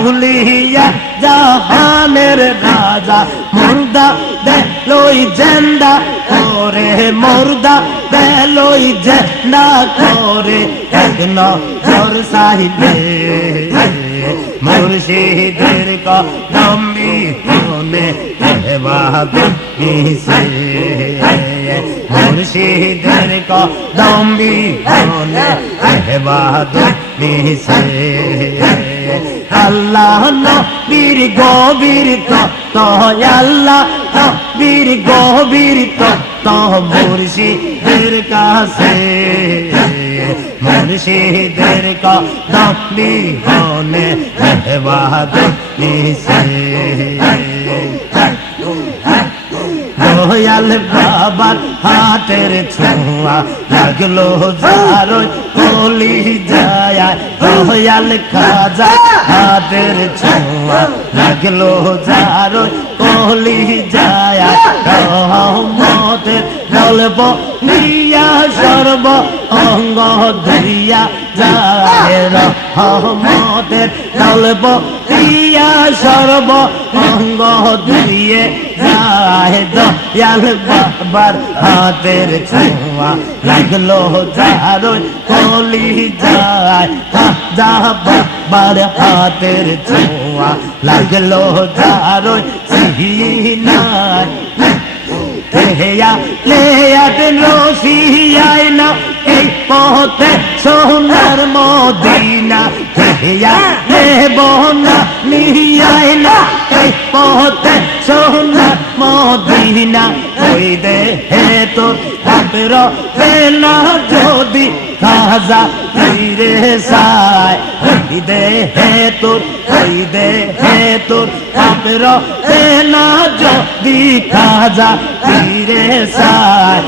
আউলিয়া জাহানের রাজা মুর্দা দেলই জেন্দা করে মুর্দা দেলই জেন্দা করে এক নজর চাইলে মুর্শিদের কদম বিহনে ইবাদত মিশে মুর্শিদের কদম বিহনে ইবাদত মিশে আল্লাহ নবীর গভীর তত্ত্ব আল্লাহ নবীর গভীর তত্ত্ব মুর্শিদের কাছে মুর্শিদের কদম বিহনে ইবাদত মিশে দয়াল বাবার হাতের ছোঁয়া লাগলো যারই কলি যায় দয়াল খাজা হাতের ছোঁয়া লাগলো যারই কলি যায় রহমতের গল্প নিয়া সর্ব অঙ্গ দিয়া যায় রহমতের গল্প নিয়া সর্ব অঙ্গ দিয়ে যায় দয়াল বাবার হাতের ছোঁয়া লাগলো যারই কলি যায় খাজা বাবার হাতের ছোঁয়া লাগলো যারই সিনায় হেয়া লেয়াতে রসিয়ায় না এই পথে সোনার মদিনা হেয়া দেব না নিয়ায় না এই পথে সোনার মদিনা ওই দে হে তোর পাপের না যদি খাজা ফিরে সায় ওই দে হে তোর ওই দে হে তোর পাপের না যদি খাজা ফিরে সায়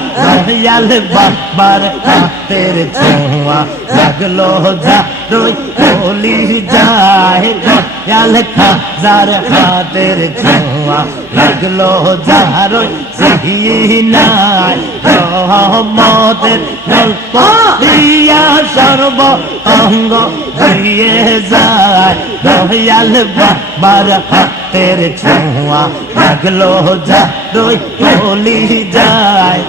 দয়াল বাবার হাতের ছোঁয়া লাগলো যারই কলি যায় দয়াল খাজার হাতের ছোঁয়া লাগলো যারই সিনায় রহমতের গল্প দিয়া সর্ব অঙ্গ দিয়ে যায় দয়াল বাবার হাতের ছোঁয়া লাগলো যারই কলি যায়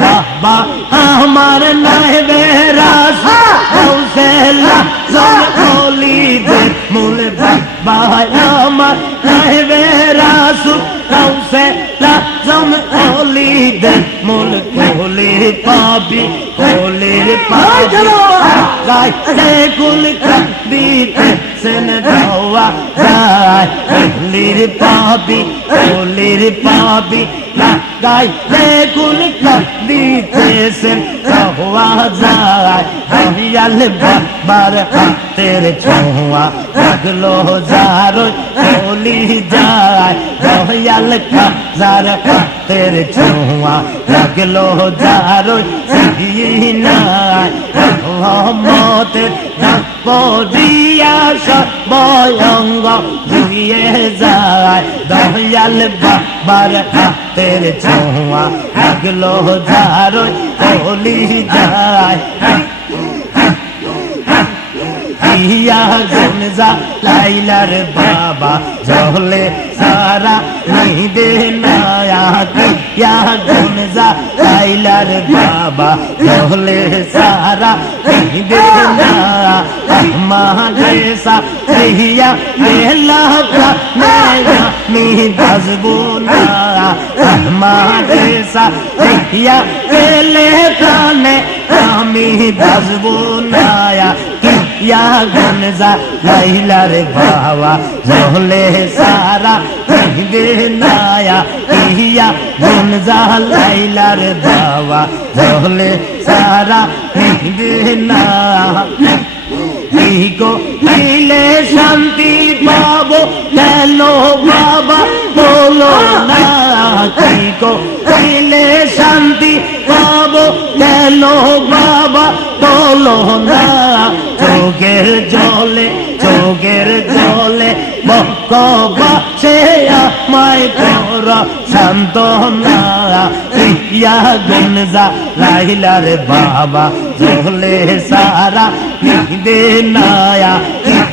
বাবা আমার নাইবে রাসা হৌসলা জন কলিদের মূল বাবা আমার নাইবে রাসুল হৌসলা জন কলিদের মূল কোলে পাবি কোলের পাবি গাইতে কুল দিতে সেন দাওয়া যায় কোলের পাবি কোলের পাবি গাইতে কুল দিতে সেন দাওয়া যায় দয়াল বাবার হাতের ছোঁয়া লাগলো যারই কলি যায় দয়াল খাজার হাতের ছোঁয়া লাগলো যারই সিনায় রহমতের পদিয়া সর্বঙ্গ দিয়ে যায় দয়াল বাবার হাতের ছোঁয়া লাগলো যারই কলি যায় ইয়া গুনজা লাইলার বাবা জহলে সারা নিদে নায়া ইয়া গুনজা লাইলার বাবা জহলে সারা নিদে না মাদেসা ইয়া মেলা প্রাণয়া মি বাজবো না মাদেসা ইয়া মেলে প্রাণে আমি বাজবো না ইয়া গুনজা লাইলার বাবা জহলে সারা নিদে নায়া ইয়া গুনজা লাইলার বাবা জহলে সারা নিদে না ইকো দিলে শান্তি পাবো কেন বাবা বলো না ইকো দিলে শান্তি পাবো কেন বাবা বলো না চোখের জলে বকবা সে আমায় কর শান্ত না ইয়া গুনজা লাইলার বাবা জলে সারা দে নায়া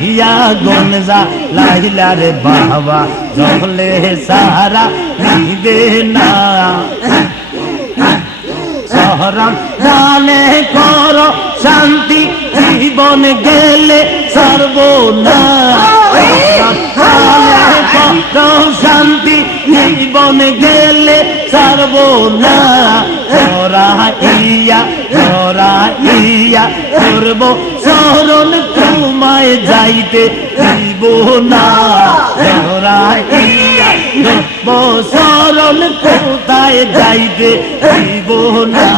ইয়া গুনজা লাইলার বাবা জলে সারা দে না শহরম দানে করো শান্তি জীবন গেলে সর্বনাশ শান্তি জীবন গেলে সর্বনাশ তোরা ইয়া করব শরণ তোমায় যাইতে দিব না তোরা ইয়া শরণ কোথায় যাইতে দিব না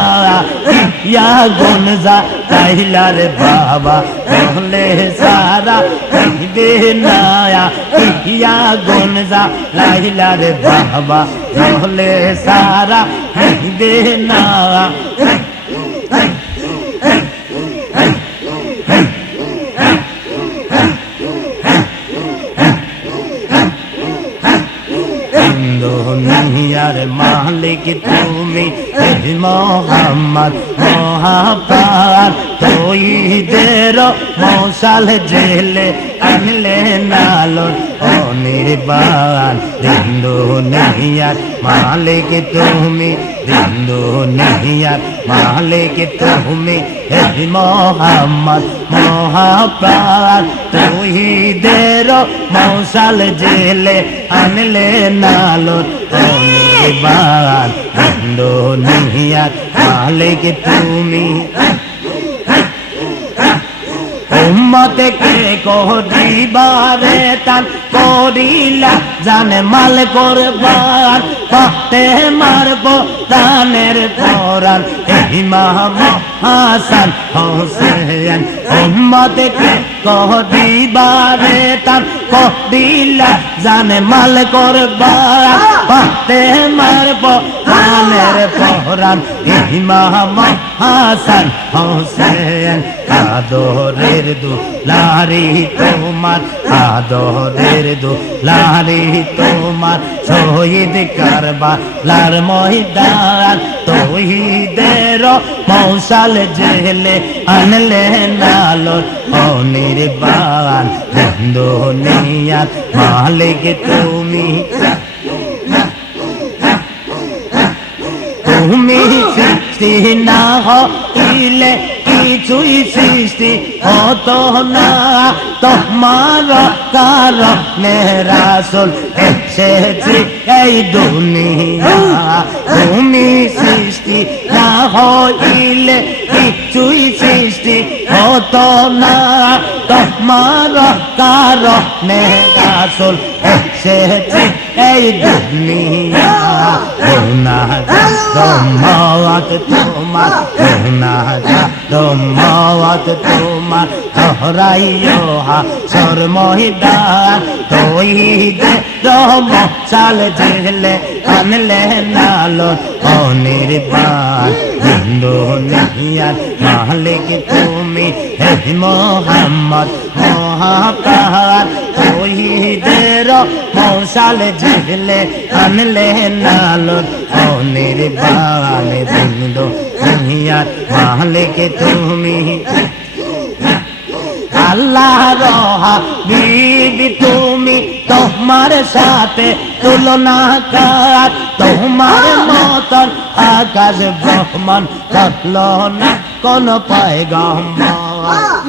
ইয়া গুনজা লাইলার বাবা বলে সারা দিবে না ইয়া গুনজা লাইলার বাবা বলে সারা দিবে না দুনিয়ার মালিক তুমি মোহাম্মদ মহাপ্রাণ তৌহিদের মশাল জেলে আনলে নালন অনির্বাণ দুনিয়ার মালিক তুমি দুনিয়ার মালিক তুমি মোহাম্মদ মহাপ্রাণ তৌহিদের মশাল জেলে আনলে নালন অনির্বাণ দুনিয়ার মালিক তুমি উম্মতে কে করিবারে তান করিলা জানে মাল করবার পাতে মারব দানের পরাণ ইমাম হাসান হোসেন উম্মতে কে করিবারে তান করিলা জানে মাল করবার পাতে মারব দানের পরাণ ইমাম হাসান হোসেন আদরের দুলারি তোমার আদরের দুলারি তোমার শহীদ কারবালার ময়দান তৌহিদের মশাল জেলে আনলে নালন অনির্বাণ দুনিয়ার মালিক তুমি তুমি সৃষ্টি না হইলে কিছুই সৃষ্টি হতো না তোমার কারণে রাসূল এসেছে এই দুনিয়া তুমি সৃষ্টি না হইলে কিছুই সৃষ্টি হতো না তোমার কারণে রাসূল এসেছে এই দুনিয়া গুনাহগার তোমার গুনাহগার তোমার দহরাইও হাসর ময়দান তৌহিদের মশাল জেলে আনলে নালন অনির্বাণ দুনিয়ার মালিক তুমি হে মোহাম্মদ মহাপ্রাণ তৌহিদের মশাল জেলে আনলে নালন অনির্বাণ দুনিয়ার মালিক তুমি আল্লাহর হাবিব তুমি তোমার সাথে তুলনা কার তোমার মতন আকাশ ব্রহ্মাণ্ড থাকলো না কোন পয়গম্বর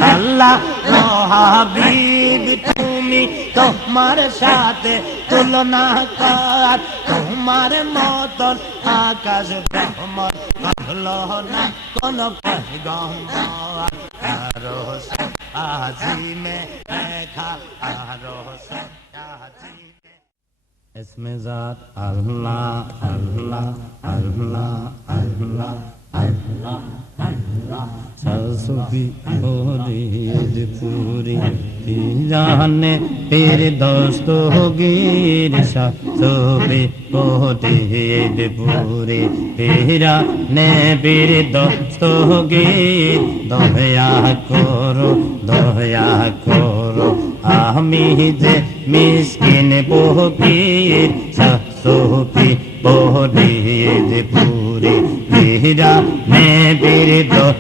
আল্লাহর হাবিব তুমি তোমার সাথে তুলনা কার তোমার মতন আকাশ ব্রহ্মাণ্ড থাকলো না কোন পয়গম্বর আরো आज़ीमे देखा आरो आज़ीमे इसमें ज़ात अल्लाह अल्लाह अल्लाह अल्लाह अल्लाह अल्लाह सरस्वती बोलीद पूरी जाने तेरे दोस्तों गिर सरस्वती बोलीद पूरी तेरा ने तेरे दोस्तों गिर दया करो আমি যে মিসকিন ফকির সরস্বতী ফরিদপুরে বীরা নে বীর